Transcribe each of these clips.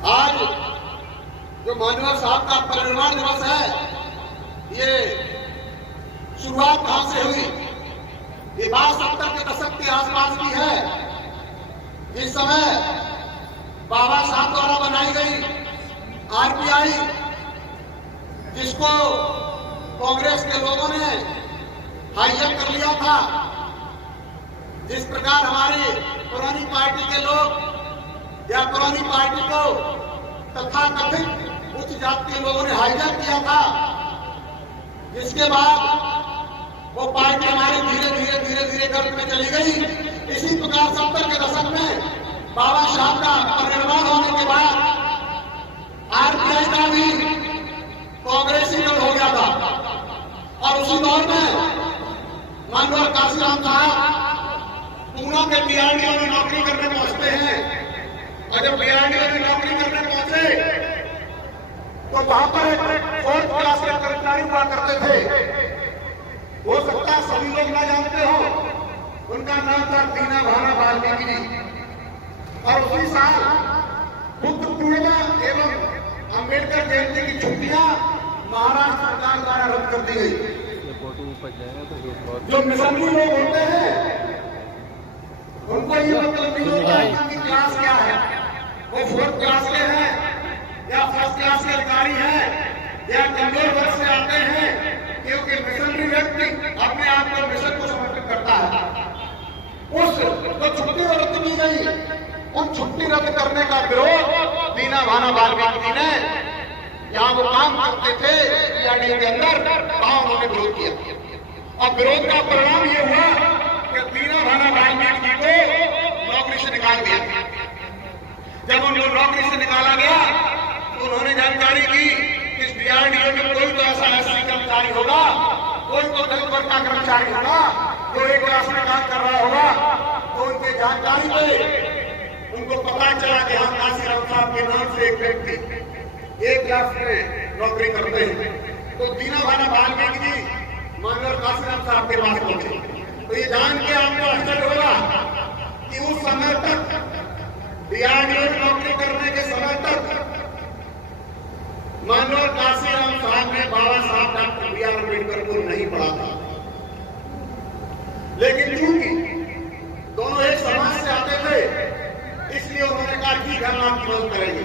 आज जो माननीय साहब का परिनिर्वाण दिवस है, ये शुरुआत कहां से हुई? ये बात 70 के दशक के आसपास की है, जिस समय बाबा साहब द्वारा बनाई गई आरपीआई, जिसको कांग्रेस के लोगों ने हाईजैक कर लिया था। जिस प्रकार हमारी पुरानी पार्टी के लोग या पुरानी पार्टी को तथाकथित उच्च जाति के लोगों ने हाईजैक किया था, जिसके बाद वो पार्टी हमारी धीरे धीरे धीरे धीरे गर्त में चली गई। इसी प्रकार 70 के दशक में बाबा साहब का परिनिर्वाण होने के बाद आरपीआई का भी कांग्रेसी दल हो गया था। और उसी दौर में माननीय काशीराम साहब पूना के बीआरडीओ में नौकरी करने पहुंचते हैं, और जब बीआरडीओ में नौकरी करने पहुंचे तो वहां पर एक 4th क्लास के कर्मचारी हुआ करते थे। हो सकता है सभी लोग ना जानते हो, उनका नाम था दीना भाना वाल्मीकि जी। और उसी साल बुद्ध पूर्णिमा एवं अम्बेडकर जयंती की छुट्टियां महाराष्ट्र सरकार द्वारा रद्द कर दी गई। जो मिशनरी लोग होते हैं उनको ये मतलब नहीं होता कि क्लास क्या है, वो 4th क्लास के हैं या 1st क्लास के अधिकारी हैं या कमजोर वर्ग से आते हैं, क्योंकि मिशनरी व्यक्ति अपने आप को मिशन को समर्पित करता है। उस जो छुट्टी रद्द की गई, उन छुट्टी रद्द करने का विरोध दीना भाना वाल्मीकि जी ने, जहां वो काम करते थे बीआरडीओ के अंदर, वहां उन्होंने विरोध किया। और विरोध का परिणाम ये हुआ कि दीना भाना वाल्मीकि जी को नौकरी से निकाल दिया। जब उनको नौकरी से निकाला गया तो उन्होंने जानकारी की इस बीआरडीओ में कोई तो ऐसा एससी कर्मचारी होगा, कोई तो दलित वर्ग का कर्मचारी होगा, जो एक क्लास में काम कर रहा होगा। तो उनके जानकारी में उनको पता चला कि हम काशीराम साहब के नाम से एक व्यक्ति 1 क्लास में नौकरी करते हैं। तो दीना भाना वाल्मीकि जी माननीय काशीराम साहब के पास पहुंचे। तो ये जान के आपको आश्चर्य होगा कि उस समय तक बीआरडीओ में नौकरी करने के समय तक माननीय काशीराम साहब ने बाबा साहब डॉक्टर बी आर अम्बेडकर को नहीं पढ़ा था। लेकिन चूंकि दोनों एक समाज से आते थे, इसलिए उन्होंने कहा ठीक है, हम आपकी मदद करेंगे।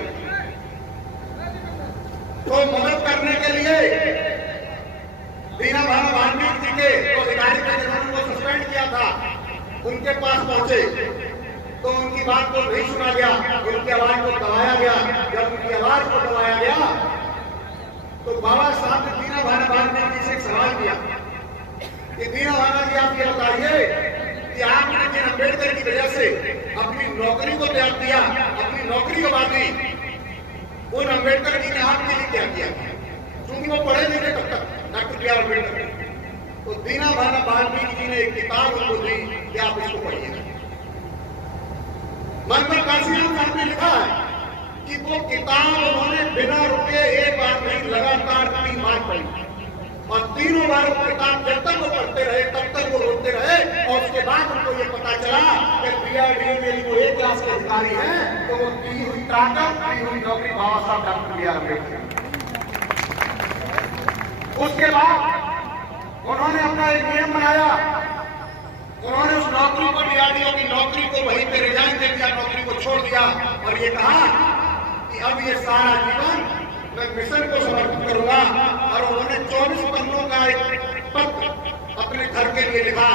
तो मदद करने के लिए दीना भाना वाल्मीकि जी के जो अधिकारी थे जिन्होंने उनको सस्पेंड किया था, उनके पास पहुंचे तो उनकी बात को नहीं सुना गया, उनकी आवाज को दबाया गया। जब उनकी आवाज को दबाया गया तो बाबा साहब ने दीना भाना वाल्मीकि जी से एक सवाल किया कि दीना भाना जी, आप ये बताइए कि आपने जिन अम्बेडकर की वजह से अपनी नौकरी को त्याग दिया, अपनी नौकरी को बांध दी, उन अम्बेडकर जी ने आपके लिए क्या किया? क्योंकि वो पढ़े नहीं थे तब तक डॉक्टर बी आर अम्बेडकर। तो दीना भाना वाल्मीकि जी ने एक किताब उनको दी कि आप इसको पढ़िए। माननीय काशीराम साहब ने लिखा है कि वो किताब उन्होंने बिना रुके एक बार नहीं, लगातार 3 बार पढ़ी, और तीनों बार वो किताब जब तक वो पढ़ते रहे तब तक वो रोते रहे। और उसके बाद उनको ये पता चला कि बीआरडीओ में वो 1 क्लास के अधिकारी हैं, तो वो दी हुई ताकत, दी हुई नौकरी बाबा साहब डॉक्टर बी आर अम्बेडकर। उसके बाद उन्होंने अपना एक नियम बनाया, उन्होंने उस नौकरी को, बीआरडीओ की नौकरी को वहीं पे रिजाइन दे दिया, नौकरी को छोड़ दिया, और ये कहा कि अब ये सारा जीवन मैं मिशन को समर्पित करूंगा। और उन्होंने 24 पन्नों का एक पत्र अपने घर के लिए लिखा।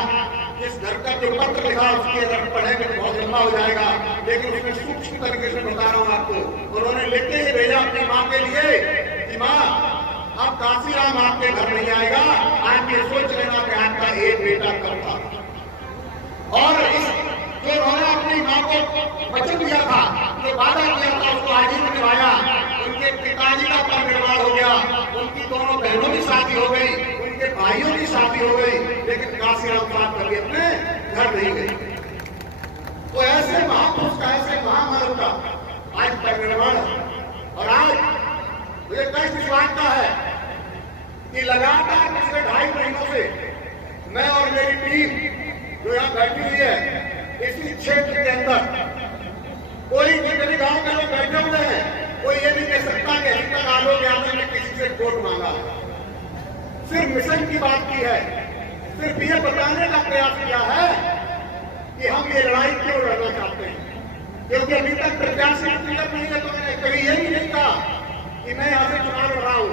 इस घर का जो पत्र लिखा उसके अगर पढ़ेंगे तो बहुत लंबा हो जाएगा, लेकिन उसमें सूक्ष्म तरीके से बता रहा हूं आपको। उन्होंने लिख के ही भेजा अपनी माँ के लिए कि माँ, अब काशीराम आपके घर नहीं आएगा, आप ये सोच लेना कि आपका एक बेटा कब था। और इस जो उन्होंने अपनी माँ को वचन दिया था, जो वादा किया था, उसको आज ही निभाया। उनके पिताजी का परिनिर्वाण हो गया, उनकी दोनों बहनों की शादी हो गई, उनके भाइयों की शादी हो गई, लेकिन काशीराम साहब कभी अपने घर नहीं गए। तो ऐसे महापुरुष का, ऐसे महामानव का आज परिनिर्वाण है। और आज मुझे कष्ट इस बात का है कि लगातार पिछले 2.5 महीनों से मैं और मेरी टीम जो यहाँ बैठी हुई है, इसी क्षेत्र के अंदर कोई जितने गांव के लोग बैठे हुए हैं, वोट मांगा है, सिर्फ मिशन की बात की है, सिर्फ ये बताने का प्रयास किया है कि हम ये लड़ाई क्यों लड़ना चाहते हैं। क्योंकि अभी तक प्रत्याशी टिकट नहीं है तो मैंने कभी ये भी नहीं कहा कि मैं यहाँ से चुनाव लड़ रहा हूँ।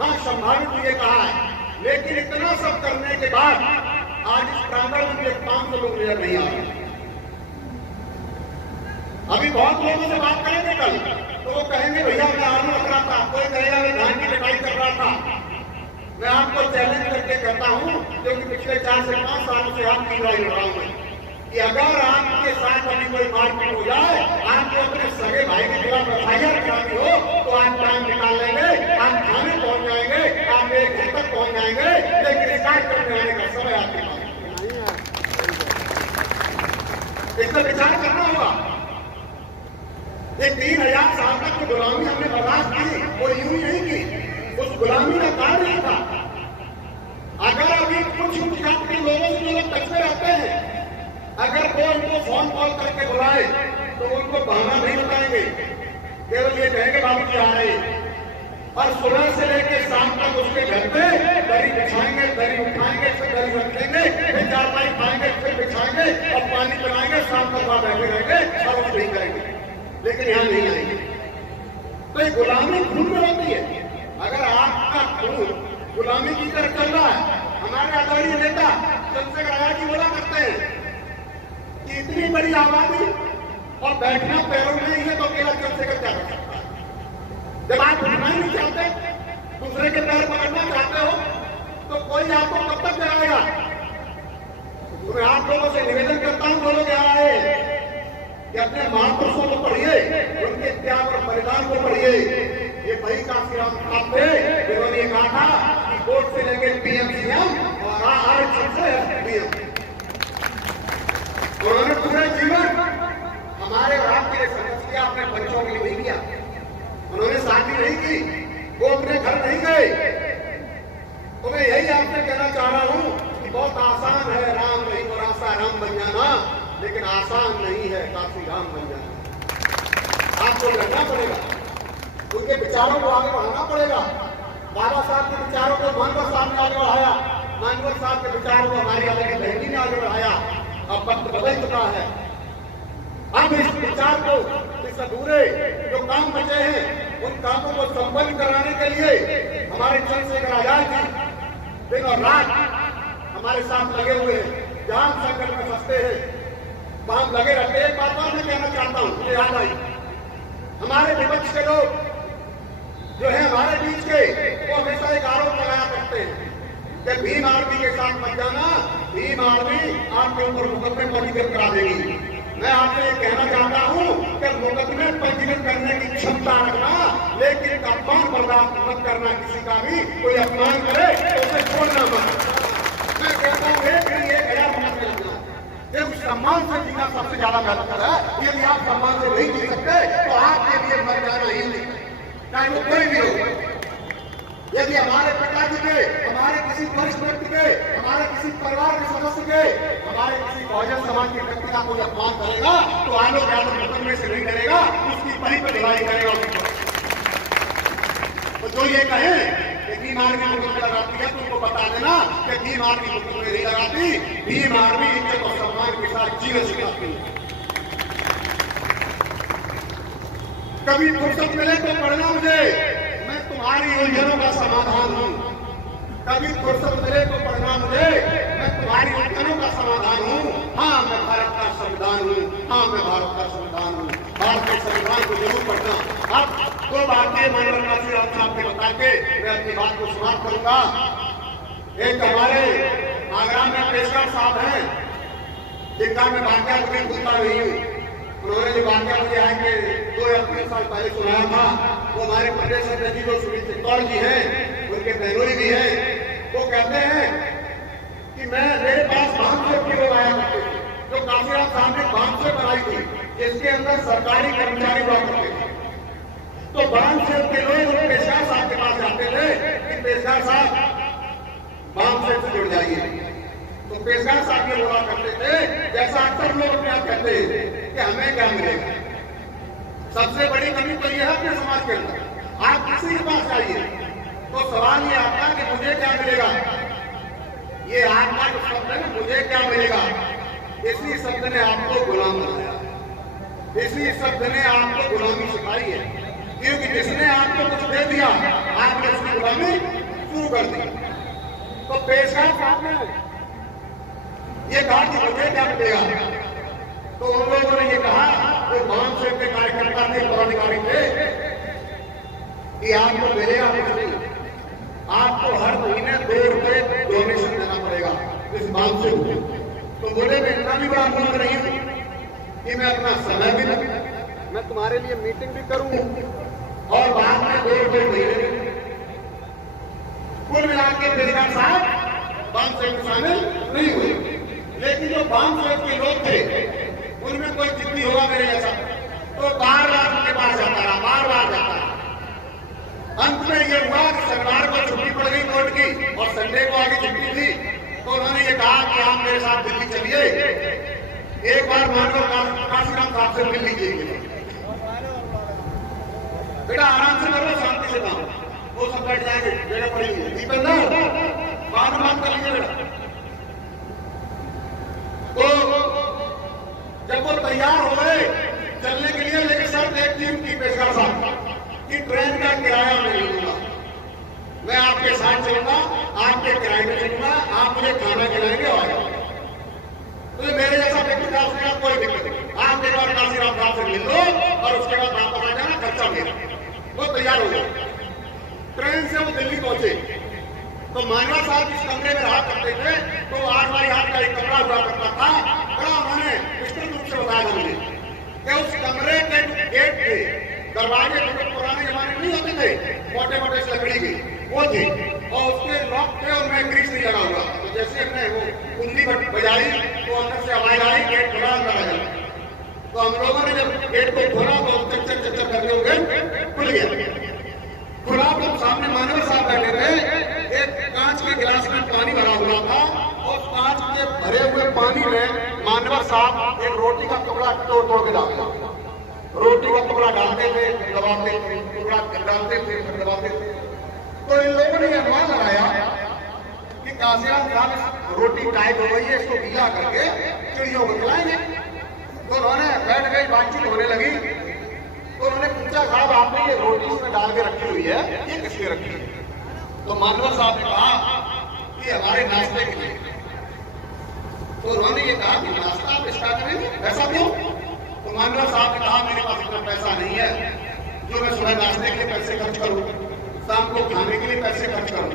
हाँ, संभावित ये कहा है, लेकिन इतना सब करने के बाद आज इस प्रांगण में मुझे 500 लोग नजर नहीं आ रहे। अभी बहुत लोगों से बात करेंगे कल तो वो कहेंगे भैया मैं आलू रख रहा था, कोई कहेगा मैं धान की कटाई कर रहा था। मैं आपको चैलेंज करके कहता हूँ, क्योंकि पिछले 4 से 5 सालों से आपकी लड़ाई लड़ रहा हूँ मैं, कि अगर आपके साथ अभी कोई मारपीट हो जाए, आपको अपने सगे भाई के खिलाफ एफआईआर करानी हो तो आप टाइम निकाल लेंगे, आप थाने पहुंच जाएंगे, आप मेरे घर तक पहुंच जाएंगे, लेकिन इस कार्यक्रम में आने का समय आपके पास इस पर विचार करना होगा। ये 3000 साल तक जो गुलामी हमने बर्दाश्त की वो यूं ही नहीं की, उस गुलामी का कारण नहीं था। अगर अभी कुछ जात के लोगों से जो लोग टच में रहते हैं, अगर वो उनको फोन कॉल करके बुलाए तो उनको बहाना नहीं बताएंगे, केवल ये कहेंगे बाबू जी आ रहे हैं। और सुबह से लेकर शाम तक उसके घर पे दरी बिछाएंगे, दरी उठाएंगे, फिर दरी रखेंगे, फिर चारपाई खाएंगे, फिर बिछाएंगे और पानी पिलाएंगे, शाम तक वहां बैठे रहेंगे और कुछ नहीं करेंगे, लेकिन यहाँ नहीं आएंगे। तो ये गुलामी खून में होती है। अगर आपका खून गुलामी की तरफ चल रहा है, हमारे आदरणीय नेता चंद्रशेखर आजाद जी बोला करते हैं कि इतनी बड़ी आबादी और बैठना पैरों में ही है तो अकेला चंद्रशेखर क्या कर सकता है। जब आप उठना ही नहीं चाहते, दूसरे के पैर पकड़ना चाहते हो, तो कोई आपको कब तक कराएगा। तो मैं आप लोगों से निवेदन करता हूं, बोलो क्या है कि अपने महापुरुषों को पढ़िए, उनके त्याग और बलिदान को पढ़िए। ये वही काशीराम साहब थे जिन्होंने ये कहा था कि वोट से लेकर पीएम सीएम और आरक्षण से पीएम। उन्होंने पूरे जीवन हमारे राष्ट्र के लिए संघर्ष किया, अपने बच्चों के लिए नहीं किया। उन्होंने शादी नहीं की, वो अपने घर नहीं गए। तो मैं यही आपसे कहना चाह रहा हूं कि बहुत आसान है राम नहीं और आशा राम बन जाना, लेकिन आसान नहीं है काशी राम बन जाना। आपको लड़ना पड़ेगा, उनके विचारों को आगे बढ़ाना पड़ेगा। बाबा साहब के विचारों को मानवर साहब ने आगे बढ़ाया, मानवर साहब के विचारों को हमारी अलग बहनी ने आगे बढ़ाया। अब वक्त बदल चुका है। अब इस विचार को, इस अधूरे जो काम बचे हैं, उन कामों को संपन्न कराने के लिए हमारे चंद्रशेखर आजाद जी दिन और रात हमारे साथ लगे हुए हैं। जहां संकट में फंसते हैं वहां लगे रहते। एक बात और मैं कहना चाहता हूं, मुझे याद आई, हमारे विपक्ष के लोग जो है हमारे बीच के, वो हमेशा एक आरोप लगाया करते हैं कि भीम आर्मी के साथ मत जाना, भीम आर्मी आपके ऊपर मुकदमे पंजीकृत करा देगी। मैं आपसे ये कहना चाहता हूं कि मुकदमे पंजीकृत करने की क्षमता रखना, लेकिन अपमान बर्दाश्त मत करना। किसी का भी कोई अपमान करे तो उसे छोड़ना मत। मैं कहता हूँ 1,000 मिनट लगना, जब सम्मान से जीना सबसे ज्यादा बेहतर है। यदि आप सम्मान से नहीं जी सकते तो आपके लिए मर जाना ही नहीं, चाहे वो कोई भी हो। यदि हमारे पिताजी के, हमारे किसी वरिष्ठ व्यक्ति के, हमारे किसी परिवार के सदस्य के, हमारे किसी बहुजन समाज के व्यक्ति का कोई अपमान करेगा तो आलोक यादव मुकदमे से नहीं करेगा, उसकी परी पर ढिलाई करेगा। तो जो ये कहे कि भीम आर्मी मुकदमे लगाती है तो उनको बता देना कि भीम आर्मी मुकदमे नहीं लगाती, भीम आर्मी इज्जत और सम्मान के साथ जीवन सिखाती है। कभी फुर्सत मिले तो पढ़ना मुझे, मैं तुम्हारी उलझनों का समाधान हूं। कभी फुर्सत मिले तो पढ़ना मुझे, मैं तुम्हारी उलझनों का समाधान हूं। हाँ, मैं भारत का संविधान हूं, हाँ मैं भारत का संविधान हूं। भारत के संविधान को जरूर पढ़ना। अब दो बातें माननीय काशीराम साहब के बता के मैं अपनी बात को समाप्त करूंगा। एक हमारे आगरा में पेशकार साहब हैं, जिनका मैं वाक्या कभी भूलता नहीं हूँ। उन्होंने जो वाक्या मुझे आज के 2 या 3 साल पहले सुनाया था, वो हमारे प्रदेश अध्यक्ष जो सुनील चित्तौड़ जी हैं, उनके बहनोई भी हैं। वो कहते हैं कि मेरे पास 500 किलो आया करते थे, जो काशीराम साहब ने 500 बनाई थी, जिसके अंदर सरकारी कर्मचारी हुआ करते थे। तो 500 किलो पेशकार साहब के पास जाते थे कि पेशकार साहब 500 से जुड़ जाइए। तो पेशकार साहब ये बोला करते थे, जैसा अक्सर लोग क्या कहते हैं कि हमें क्या मिलेगा। सबसे बड़ी कमी तो यह है अपने समाज के अंदर, आप किसी के पास जाइए, तो सवाल ये आता है कि मुझे क्या मिलेगा। ये आत्मा जो शब्द है ना, मुझे क्या मिलेगा, इसी शब्द ने आपको गुलाम बनाया, इसी शब्द ने आपको गुलामी सिखाई है। क्योंकि जिसने आपको कुछ दे दिया, आपने उसकी गुलामी शुरू कर दी। तो पेशा साहब ने ये कहा कि मुझे क्या मिलेगा। तो उन लोगों ने ये कहा, वो 500 के कार्यकर्ता थे, पदाधिकारी थे, कि आपको मिलेगा कुछ नहीं, आपको हर महीने 2 रुपए डोनेशन देना पड़ेगा इस बात से। तो बोले मैं इतना भी बड़ा मूर्ख नहीं हूं कि मैं अपना समय भी लगूं, मैं तुम्हारे लिए मीटिंग भी करूं और बाद में 2 रुपए महीने। कुल मिला के पेशकार साहब 500 में शामिल नहीं हुए। लेकिन जो 500 के लोग थे, उनमें कोई जिद्दी होगा मेरे जैसा, तो बार बार उनके पास जाता रहा, बार बार जाता रहा। अंत में ये हुआ कि शनिवार को छुट्टी पड़ गई कोर्ट की और संडे को आगे छुट्टी थी। तो उन्होंने ये कहा कि आप मेरे साथ दिल्ली चलिए, एक बार मानव काशीराम साहब से मिल लीजिए। बेटा आराम से करो, शांति से काम, वो सब बैठ जाएंगे, जगह पड़ेगी। दीपेंद्र बात कर लीजिए बेटा। तो जब वो तैयार हो गए चलने के लिए, लेकिन शर्त एक थी उनकी पेशकार साहब कि ट्रेन का किराया मैं नहीं दूंगा, मैं आपके साथ चलूंगा, आपके किराए में चलूंगा, आप मुझे खाना खिलाएंगे और तो मेरे जैसा व्यक्ति था, उसके बाद कोई दिक्कत नहीं, आप एक बार काशीराम साहब से मिल लो और उसके बाद वापस आ जाना, खर्चा मेरा। वो तैयार हो गए, ट्रेन से वो दिल्ली पहुंचे। तो मानवा साहब जिस कमरे में रहा करते थे, तो 8 बाई 8 का एक कमरा हुआ करता था। बड़ा उन्होंने विस्तृत रूप से बताया मुझे कि उस कमरे के गेट पे दरवाजे जो पुराने जमाने नहीं होते थे, मोटे मोटे लकड़ी के, वो थे और उसके लॉक थे, उनमें ग्रीस नहीं लगा हुआ। तो जैसे हमने वो कुंडी बजाई तो अंदर से आवाज आई, गेट खुला, अंदर आ गया। तो हम लोगों ने जब गेट को खोला तो चक्कर चक्कर करके वो गेट खुल गया। खुला तो सामने मानव साहब बैठे थे, एक कांच के गिलास में पानी भरा हुआ था और कांच के भरे हुए पानी में मानव साहब एक रोटी का टुकड़ा तोड़ तोड़ के डालते, रोटी का टुकड़ा डालते थे, दबाते थे, टुकड़ा डालते थे, दबाते थे। तो इन लोगों ने यह अनुमान लगाया कि काशीराम साहब रोटी टाइट हो गई है, इसको गीला करके चिड़ियों को खिलाएंगे। तो उन्होंने बैठ गई, बातचीत होने लगी। तो उन्होंने पूछा, साहब आपने ये रोटी उसमें डाल के रखी हुई है, ये किसलिए रखी है? तो मानव साहब ने कहा कि हमारे नाश्ते के लिए। तो उन्होंने ये कहा कि नाश्ता आप स्टार्ट करेंगे, ऐसा क्यों? तो मानव साहब ने कहा मेरे पास इतना पैसा नहीं है जो मैं सुबह नाश्ते के लिए पैसे खर्च करूं, शाम को खाने के लिए पैसे खर्च करूं।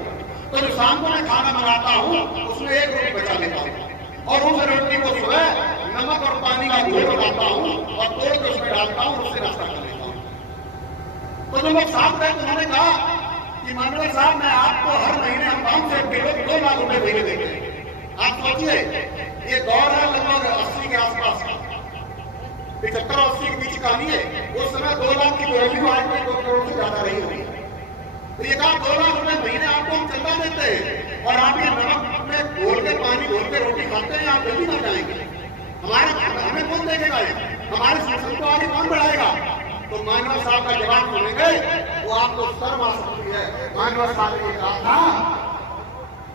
तो जो शाम को मैं खाना बनाता हूं उसमें 1 रोटी बचा लेता हूं और उस रोटी को सुबह नमक और पानी का घोल बनाता हूं और तोड़ के उसमें डालता हूं, उससे नाश्ता कर लेता हूं। तो जब लोग साहब गए तो उन्होंने कहा कि मानव साहब मैं आपको हर महीने हम 500 के लोग 2 लाख रुपए महीने देते हैं। आप सोचिए ये दौर है लगभग 80 के आसपास का, 75 और 80 के बीच कहानी है। उस समय 2 लाख की वैल्यू आज में 2 करोड़ से ज्यादा नहीं होगी। तो ये कहा 2 लाख रुपए महीने आपको हम चंदा देते हैं और आप ये नमक में घोल के पानी घोल के रोटी खाते हैं, आप जल्दी मर जाएंगे। हमें कौन देखेगा, हमारे संसद को आगे कौन बढ़ाएगा? तो मानव साहब का जवाब सुनेंगे, वो आपको शर्म आ सकती है। मानव साहब ने कहा था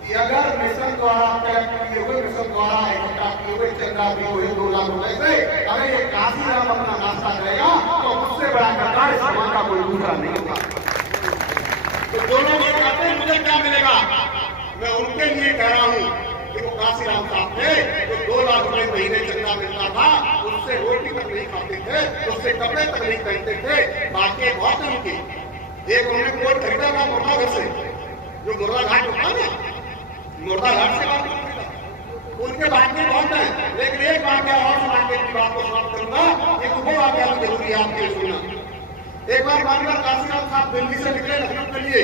कि अगर मिशन द्वारा कलेक्ट किए हुए, मिशन द्वारा इकट्ठा किए हुए चंदा दिए हुए 2 लाख रुपए से अगर ये काशीराम अपना नाश्ता करेगा तो मुझसे बड़ा सरकार इस समाज का कोई दूसरा नहीं होगा। तो दोनों लोग कहते हैं मुझे क्या मिलेगा, मैं उनके लिए कह रहा हूं कि वो काशीराम साहब थे तो 2 लाख रुपए महीने चंदा मिलता था, उससे रोटी तक नहीं खाते थे, उससे कपड़े तक नहीं पहनते थे। बाकी बहुत है उनकी, एक उन्होंने कोट खरीदा था मुर्दा घर से, जो मुर्दा घाट होता है ना, मुर्दा घाट से बात खरीदा। उनके बात में बहुत है, लेकिन एक बात और सुना के इनकी बात को समाप्त करूंगा। एक वो बात जरूरी है आपके सुनना। एक बार मानकर काशीराम साहब दिल्ली से निकले लखनऊ के लिए,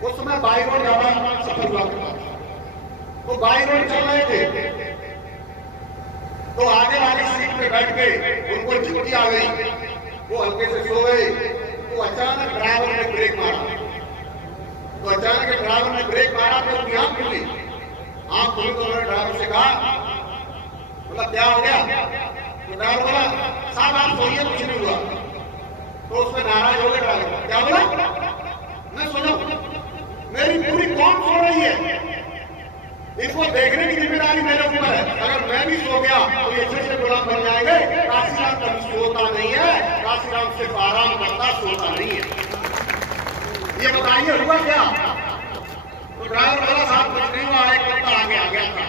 उस समय बाई रोड ज्यादा सफर हुआ करता था, तो बाई रोड चल रहे थे तो आगे वाली सीट पे बैठ के उनको झुकी आ गई, वो हल्के से सो गए। तो अचानक ड्राइवर ने ब्रेक मारा, तो अचानक ड्राइवर ने ब्रेक मारा तो उनकी आंख खुली। आंख खुली तो उन्होंने ड्राइवर से कहा, मतलब क्या हो गया? तो ड्राइवर बोला, साहब आप सोइए, कुछ नहीं हुआ। तो उसमें नाराज हो गए ड्राइवर, क्या बोला? मैं सो जाऊं? मेरी पूरी कौम सो रही है, इसको देखने की जिम्मेदारी मेरे ऊपर है। अगर मैं भी सो गया तो ये अच्छे से गुलाम बन जाएंगे। काशीराम कभी सोता नहीं है, काशीराम सिर्फ आराम करता, सोता नहीं है। ये बताइए हुआ क्या? तो ड्राइवर बोला साहब कुछ नहीं हुआ, एक कुत्ता आगे आ गया था।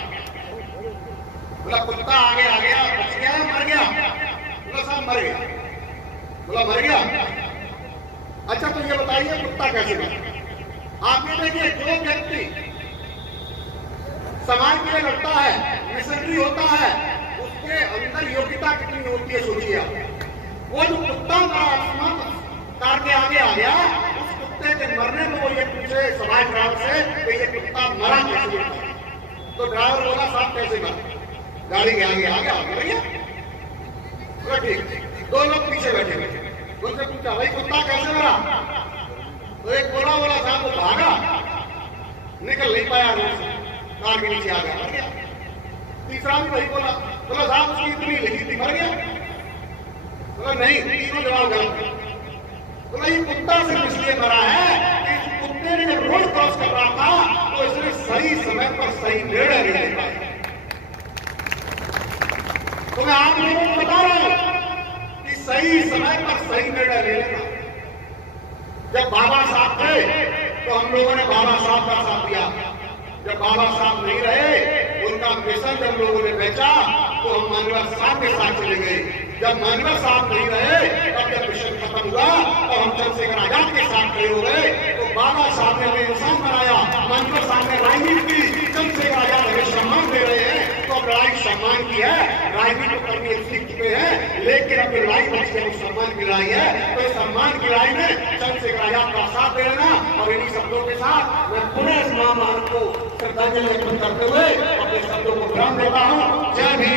बोला कुत्ता आगे आ गया, बच गया मर गया? बोला साहब मर गया। बोला मर गया? अच्छा तो ये बताइए कुत्ता कैसे मरा? आपने देखिए जो व्यक्ति समाज के लिए लड़ता है, मिशनरी होता है, उसके अंदर योग्यता कितनी होती है सोचिए आप। वो जो कुत्ता आसमान कार के आगे आ गया, उस कुत्ते के मरने में वो ये पूछे समाज ड्राइवर से कि ये कुत्ता मरा कैसे? तो ड्राइवर बोला साहब कैसे मरा? गाड़ी के आगे आ गया, मर गया। ठीक, दो लोग पीछे बैठे उनसे पूछा भाई कुत्ता कैसे मरा? तो एक बोला साहब वो भागा, निकल नहीं पाया रोड से, कार के नीचे आ गया, मर गया। तीसरा भी वही बोला साहब उसकी इतनी लगी थी, मर गया। बोला नहीं, तीनों जवाब गलत। बोला ये कुत्ता सिर्फ इसलिए मरा है कि इस कुत्ते ने जब रोड क्रॉस कर रहा था तो इसने सही समय पर सही निर्णय नहीं ले पाया। तो मैं आप लोगों को बता रहा हूं कि सही समय पर सही निर्णय ले लेना। जब बाबा साहब थे तो हम लोगों ने बाबा साहब का साथ दिया। जब बाबा साहब नहीं रहे, उनका मिशन जब लोगों ने बेचा तो हम मानवर साहब के साथ चले गए। जब मानवर साहब नहीं रहे, तब जब मिशन खत्म हुआ तो हम चंद्रशेखर आजाद के साथ खड़े हो गए। तो बाबा साहब ने हमें इंसान बनाया, मानवर साहब ने राजनीति की, चंद्रशेखर आजाद हमें सम्मान दे रहे हैं। तो अब लड़ाई सम्मान की है, राजनीति को करने सीख चुके हैं, लेकिन अब लड़ाई बच के सम्मान की लड़ाई है। तो इस सम्मान की लड़ाई में चंद्रशेखर आजाद का साथ दे देना। और इन्हीं शब्दों के साथ मैं पुनः इस महामानव को श्रद्धांजलि अर्पित करते हुए अपने शब्दों को विराम देता हूँ। जय भीम।